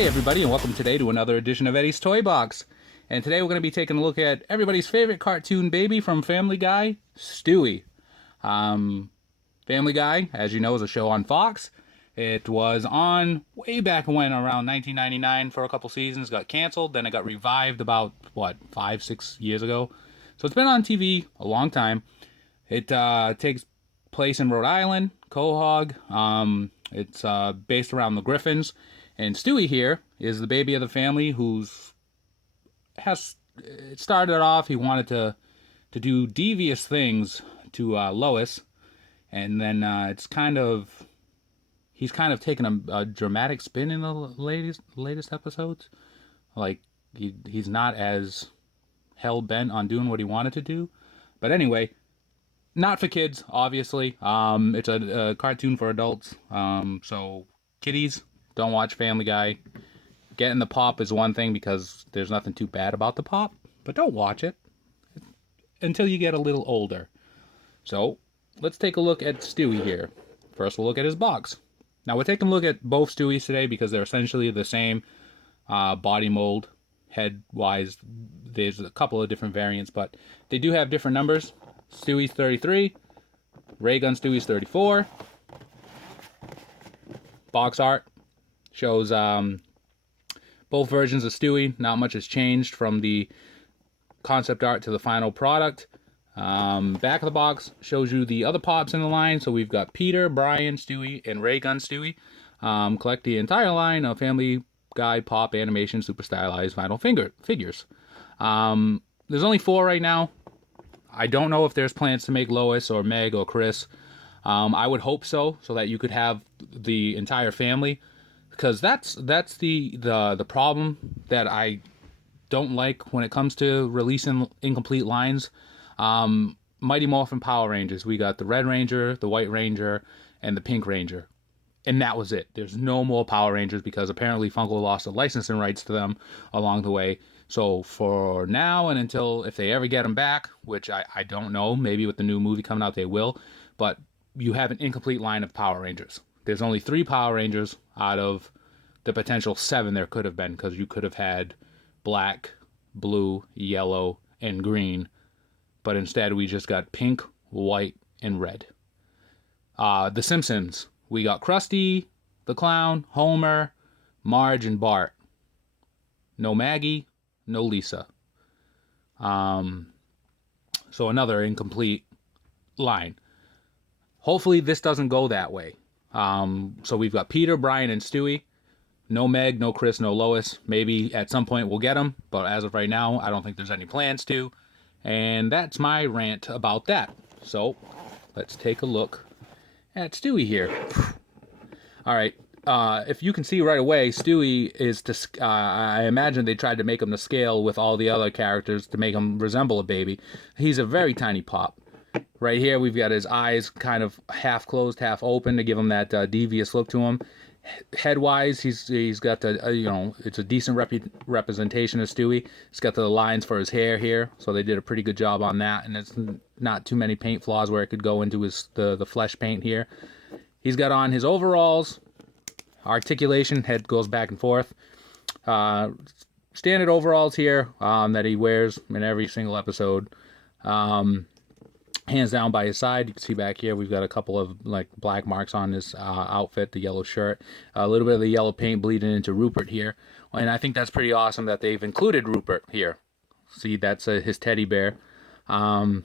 Hey everybody, and welcome today to another edition of Eddie's Toy Box. And today we're going to be taking a look at everybody's favorite cartoon baby from Family Guy, Stewie. Family Guy, as you know, is a show on Fox. It was on way back when, around 1999 for a couple seasons, got canceled, then it got revived about, 5-6 years ago. So it's been on TV a long time. It takes place in Rhode Island, Quahog. It's based around the Griffins. And Stewie here is the baby of the family it started off, he wanted to do devious things to Lois, and then he's kind of taken a dramatic spin in the latest episodes. Like, he's not as hell-bent on doing what he wanted to do. But anyway, not for kids, obviously. It's a cartoon for adults, so kiddies, don't watch Family Guy. Getting the pop is one thing because there's nothing too bad about the pop, but don't watch it until you get a little older. So, let's take a look at Stewie here. First, we'll look at his box. Now, we're taking a look at both Stewies today because they're essentially the same body mold, head-wise. There's a couple of different variants, but they do have different numbers. Stewie's 33, Ray Gun Stewie's 34. Box art shows both versions of Stewie. Not much has changed from the concept art to the final product. Back of the box shows you the other pops in the line. So we've got Peter, Brian, Stewie, and Ray Gun Stewie. Collect the entire line of Family Guy Pop Animation Super Stylized Vinyl figures. There's only 4 right now. I don't know if there's plans to make Lois or Meg or Chris. I would hope so that you could have the entire family. Because that's the problem that I don't like when it comes to releasing incomplete lines. Mighty Morphin Power Rangers. We got the Red Ranger, the White Ranger, and the Pink Ranger. And that was it. There's no more Power Rangers because apparently Funko lost the licensing rights to them along the way. So for now and until if they ever get them back, which I don't know, maybe with the new movie coming out they will, but you have an incomplete line of Power Rangers. There's only 3 Power Rangers out of the potential 7 there could have been, because you could have had black, blue, yellow, and green. But instead we just got pink, white, and red. The Simpsons. We got Krusty, the Clown, Homer, Marge, and Bart. No Maggie, no Lisa. So another incomplete line. Hopefully this doesn't go that way. So we've got Peter, Brian, and Stewie. No Meg, no Chris, no Lois. Maybe at some point we'll get them, but as of right now, I don't think there's any plans to. And that's my rant about that. So, let's take a look at Stewie here. Alright, if you can see right away, Stewie is I imagine they tried to make him to scale with all the other characters to make him resemble a baby. He's a very tiny pop. Right here, we've got his eyes kind of half closed, half open to give him that devious look to him. Head-wise, he's got the, it's a decent representation of Stewie. He's got the lines for his hair here, so they did a pretty good job on that, and it's not too many paint flaws where it could go into the flesh paint here. He's got on his overalls, articulation, head goes back and forth. Standard overalls here that he wears in every single episode. Hands down by his side. You can see back here we've got a couple of black marks on his outfit, the yellow shirt, a little bit of the yellow paint bleeding into Rupert here, and I think that's pretty awesome that they've included Rupert here. See, that's his teddy bear, but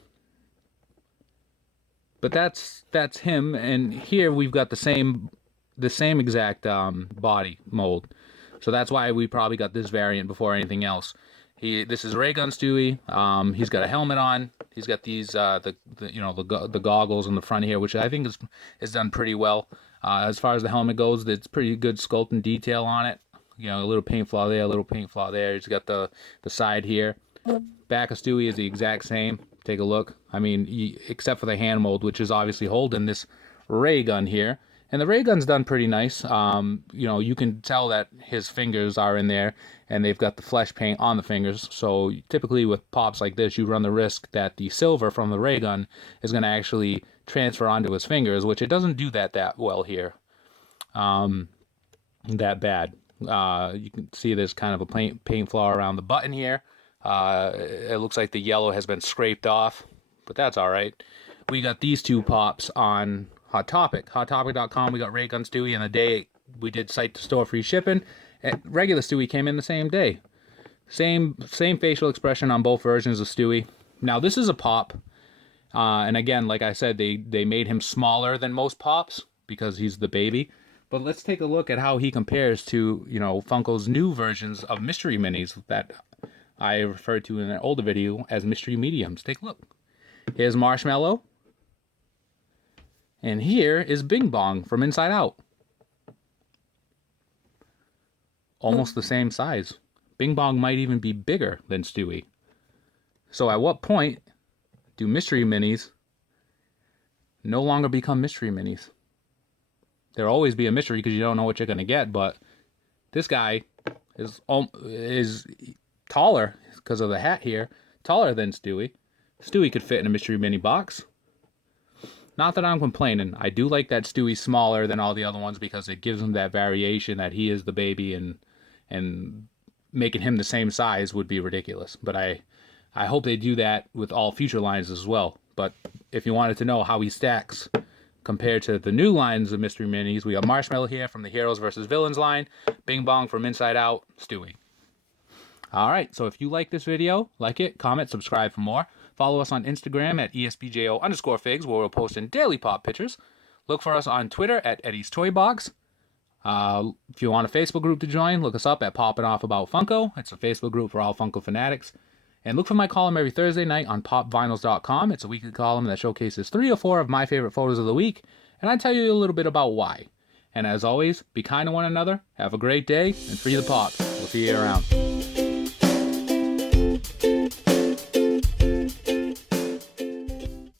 that's him. And here we've got the same exact body mold, so that's why we probably got this variant before anything else. This is Ray Gun Stewie. He's got a helmet on. He's got these the goggles in the front here, which I think is done pretty well. As far as the helmet goes, it's pretty good sculpt and detail on it. A little paint flaw there, a little paint flaw there. He's got the side here. Back of Stewie is the exact same. Take a look. I mean, except for the hand mold, which is obviously holding this ray gun here. And the ray gun's done pretty nice. You can tell that his fingers are in there, and they've got the flesh paint on the fingers. So typically with pops like this, you run the risk that the silver from the ray gun is going to actually transfer onto his fingers, which it doesn't do that well here. That bad. You can see there's kind of a paint flaw around the button here. It looks like the yellow has been scraped off, but that's all right. We got these two pops on Hot Topic. HotTopic.com, we got Ray Gun Stewie, and the day we did site to store free shipping, regular Stewie came in the same day. Same facial expression on both versions of Stewie. Now, this is a pop, and again, like I said, they made him smaller than most pops because he's the baby. But let's take a look at how he compares to, you know, Funko's new versions of mystery minis that I referred to in an older video as mystery mediums. Take a look. Here's Marshmallow. And here is Bing Bong from Inside Out. Almost the same size. Bing Bong might even be bigger than Stewie. So at what point do mystery minis no longer become mystery minis? There'll always be a mystery because you don't know what you're going to get, but this guy is taller because of the hat here, taller than Stewie. Stewie could fit in a mystery mini box. Not that I'm complaining. I do like that Stewie's smaller than all the other ones because it gives him that variation that he is the baby, and making him the same size would be ridiculous. But I hope they do that with all future lines as well. But if you wanted to know how he stacks compared to the new lines of mystery minis, we got Marshmallow here from the Heroes vs. Villains line, Bing Bong from Inside Out, Stewie. Alright, so if you like this video, like it, comment, subscribe for more. Follow us on Instagram at ESPJO_figs, where we're posting daily pop pictures. Look for us on Twitter at Eddie's Toy Box. If you want a Facebook group to join, look us up at Poppin' Off About Funko. It's a Facebook group for all Funko fanatics. And look for my column every Thursday night on popvinyls.com. It's a weekly column that showcases 3 or 4 of my favorite photos of the week, and I tell you a little bit about why. And as always, be kind to one another, have a great day, and free the pops. We'll see you around.